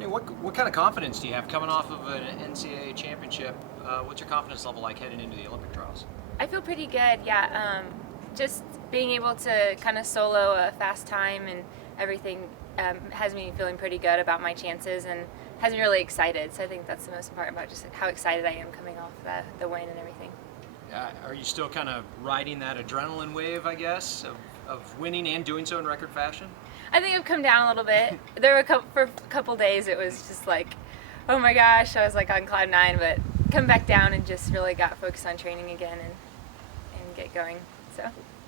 Courtney, what kind of confidence do you have coming off of an NCAA championship? What's your confidence level like heading into the Olympic trials? I feel pretty good, yeah. Just being able to kind of solo a fast time and everything has me feeling pretty good about my chances and has me really excited. So I think that's the most important about just how excited I am coming off the win and everything. Are you still kind of riding that adrenaline wave, I guess, of winning and doing so in record fashion? I think I've come down a little bit. There were for a couple days it was just like, oh my gosh, I was like on cloud nine, but come back down and just really got focused on training again and get going. So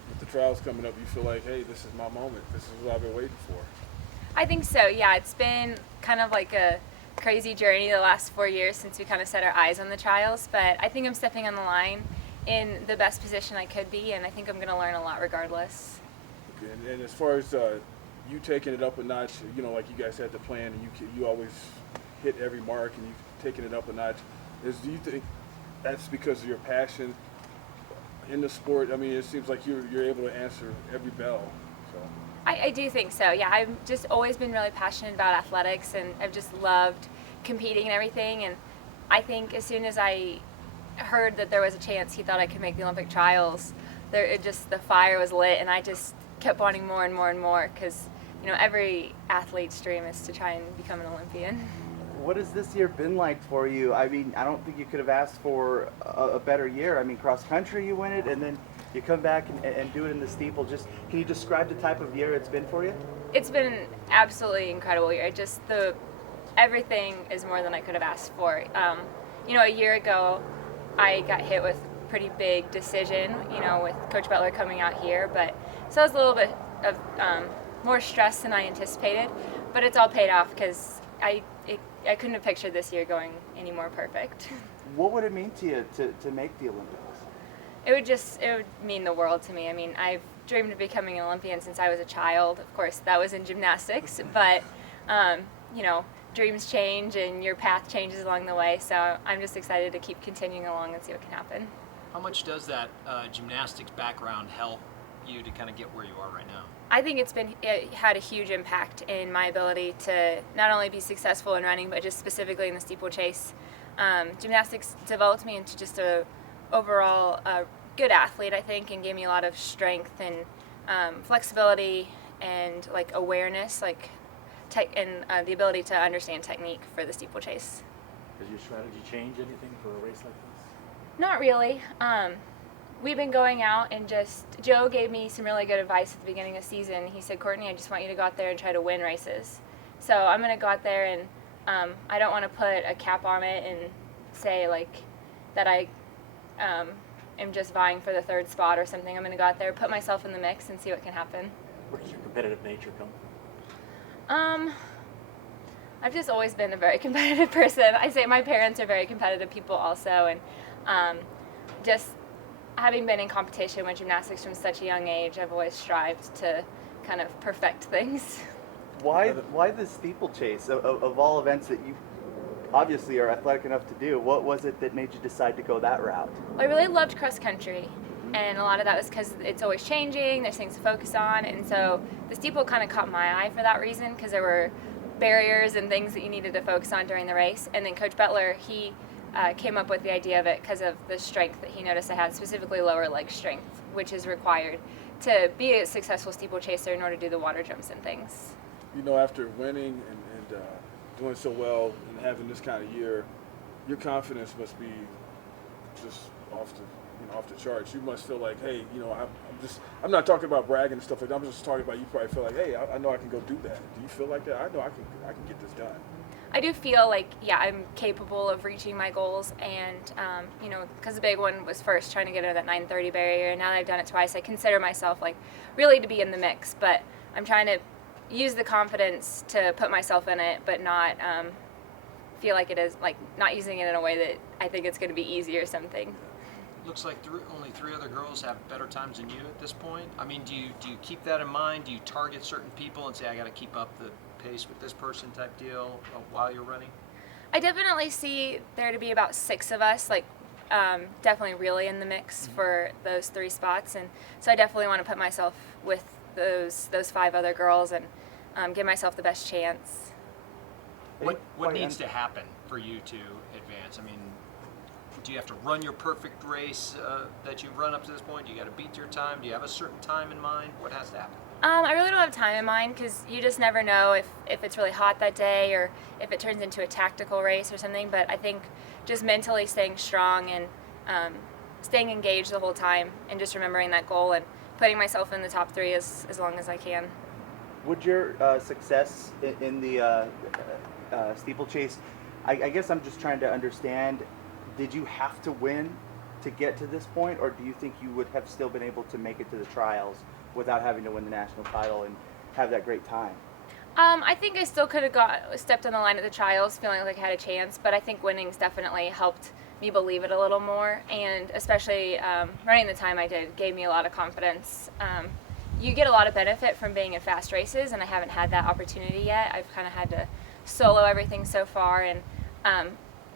With the trials coming up, you feel like, hey, this is my moment. This is what I've been waiting for. I think so, yeah. It's been kind of like a crazy journey the last 4 years since we kind of set our eyes on the trials, but I think I'm stepping on the line in the best position I could be, and I think I'm going to learn a lot regardless. Okay, and as far as you taking it up a notch, like you guys had the plan, and you always hit every mark, and you taking it up a notch. Do you think that's because of your passion in the sport? I mean, it seems like you're able to answer every bell. So. I do think so, yeah. I've just always been really passionate about athletics, and I've just loved competing and everything. And I think as soon as I heard that there was a chance he thought I could make the Olympic trials, the fire was lit, and I just kept wanting more and more and more because every athlete's dream is to try and become an Olympian. What has this year been like for you? I mean, I don't think you could have asked for a better year. I mean, cross country you win it, and then you come back and do it in the steeple. Just can you describe the type of year it's been for you? It's been absolutely incredible year. Everything is more than I could have asked for. A year ago, I got hit with a pretty big decision, with Coach Butler coming out here, so it was a little bit of more stress than I anticipated, but it's all paid off because I couldn't have pictured this year going any more perfect. What would it mean to you to make the Olympics? It would mean the world to me. I mean, I've dreamed of becoming an Olympian since I was a child. Of course, that was in gymnastics, but dreams change and your path changes along the way. So I'm just excited to keep continuing along and see what can happen. How much does that gymnastics background help you to kind of get where you are right now? I think it had a huge impact in my ability to not only be successful in running, but just specifically in the steeplechase. Gymnastics developed me into just a overall good athlete, I think, and gave me a lot of strength and flexibility and awareness, and the ability to understand technique for the steeplechase. Does your strategy change anything for a race like this? Not really. We've been going out and Joe gave me some really good advice at the beginning of the season. He said, Courtney, I just want you to go out there and try to win races. So I'm going to go out there and I don't want to put a cap on it and say that I am just vying for the third spot or something. I'm going to go out there, put myself in the mix and see what can happen. Where does your competitive nature come from? I've just always been a very competitive person. I say my parents are very competitive people also, and just having been in competition with gymnastics from such a young age, I've always strived to kind of perfect things. Why the steeplechase? Of all events that you obviously are athletic enough to do, what was it that made you decide to go that route? Well, I really loved cross country, and a lot of that was because it's always changing, there's things to focus on, and so the steeple kind of caught my eye for that reason because there were barriers and things that you needed to focus on during the race. And then Coach Butler, he came up with the idea of it because of the strength that he noticed I had, specifically lower leg strength, which is required to be a successful steeplechaser in order to do the water jumps and things. After winning and doing so well and having this kind of year, your confidence must be just off the charts. You must feel like, hey, I'm not talking about bragging and stuff like that. I'm just talking about you probably feel like, hey, I know I can go do that. Do you feel like that? I know I can get this done. I do feel like, yeah, I'm capable of reaching my goals, and because the big one was first trying to get over that 9:30 barrier, and now that I've done it twice, I consider myself really to be in the mix. But I'm trying to use the confidence to put myself in it, but not feel like it is not using it in a way that I think it's going to be easy or something. Looks like only 3 other girls have better times than you at this point. I mean, do you keep that in mind? Do you target certain people and say, I got to keep up the pace with this person type deal while you're running? I definitely see there to be about 6 of us, definitely really in the mix for those 3 spots, and so I definitely want to put myself with those 5 other girls and give myself the best chance. What quite needs to happen for you to advance? I mean, do you have to run your perfect race that you've run up to this point? Do you got to beat your time? Do you have a certain time in mind? What has to happen? I really don't have time in mind because you just never know if it's really hot that day or if it turns into a tactical race or something. But I think just mentally staying strong and staying engaged the whole time and just remembering that goal and putting myself in the top 3 as long as I can. Would your success in the steeplechase, I guess I'm just trying to understand, did you have to win to get to this point, or do you think you would have still been able to make it to the trials without having to win the national title and have that great time? I think I still could have stepped on the line at the trials feeling like I had a chance, but I think winning's definitely helped me believe it a little more, and especially running the time I did gave me a lot of confidence. You get a lot of benefit from being in fast races, and I haven't had that opportunity yet. I've kind of had to solo everything so far, and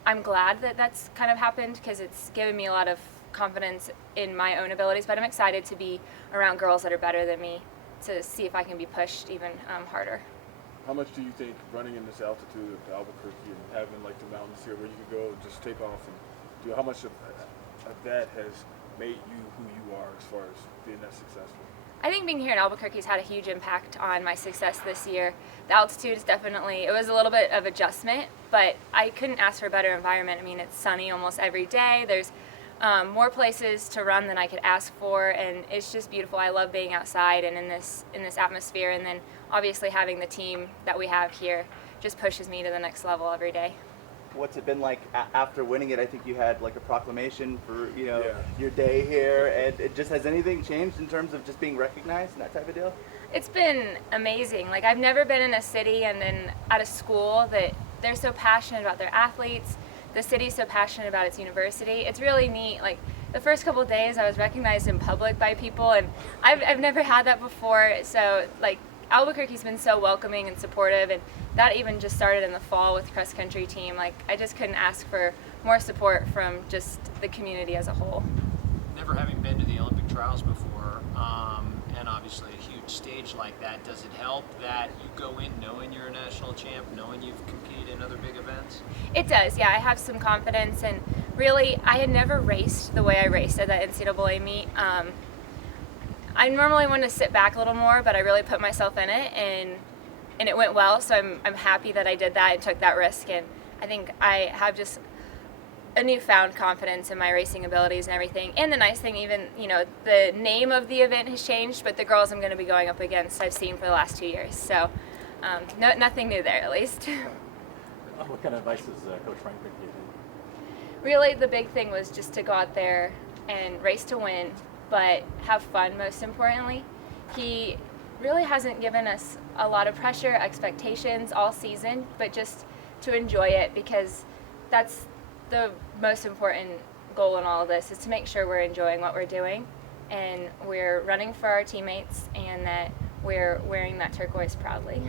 I'm glad that that's kind of happened because it's given me a lot of confidence in my own abilities, but I'm excited to be around girls that are better than me to see if I can be pushed even harder. How much do you think running in this altitude of Albuquerque and having like the mountains here where you could go and just take off and do, how much of that has made you who you are as far as being that successful? I think being here in Albuquerque has had a huge impact on my success this year. The altitude is definitely, it was a little bit of adjustment, but I couldn't ask for a better environment. I mean, it's sunny almost every day. There's more places to run than I could ask for, and it's just beautiful. I love being outside and in this atmosphere, and then obviously having the team that we have here just pushes me to the next level every day. What's it been like after winning it? I think you had like a proclamation for Yeah. your day here, and it just, has anything changed in terms of just being recognized and that type of deal? It's been amazing. Like, I've never been in a city and then at a school that they're so passionate about their athletes. The city's so passionate about its university. It's really neat. Like, the first couple of days I was recognized in public by people, and I've never had that before. So like, Albuquerque's been so welcoming and supportive, and that even just started in the fall with cross country team. Like, I just couldn't ask for more support from just the community as a whole. Never having been to the Olympic trials before, and obviously a huge stage like that, does it help that you go in knowing you're a national champ, knowing you've competed in other big events? It does, yeah. I have some confidence, and really, I had never raced the way I raced at that NCAA meet. I normally want to sit back a little more, but I really put myself in it, and it went well. So I'm happy that I did that and took that risk. And I think I have just a newfound confidence in my racing abilities and everything. And the nice thing, even, the name of the event has changed, but the girls I'm going to be going up against I've seen for the last 2 years. So nothing new there, at least. What kind of advice does Coach Franklin give you? Really, the big thing was just to go out there and race to win, but have fun most importantly. He really hasn't given us a lot of pressure, expectations all season, but just to enjoy it, because that's the most important goal in all of this, is to make sure we're enjoying what we're doing and we're running for our teammates and that we're wearing that turquoise proudly.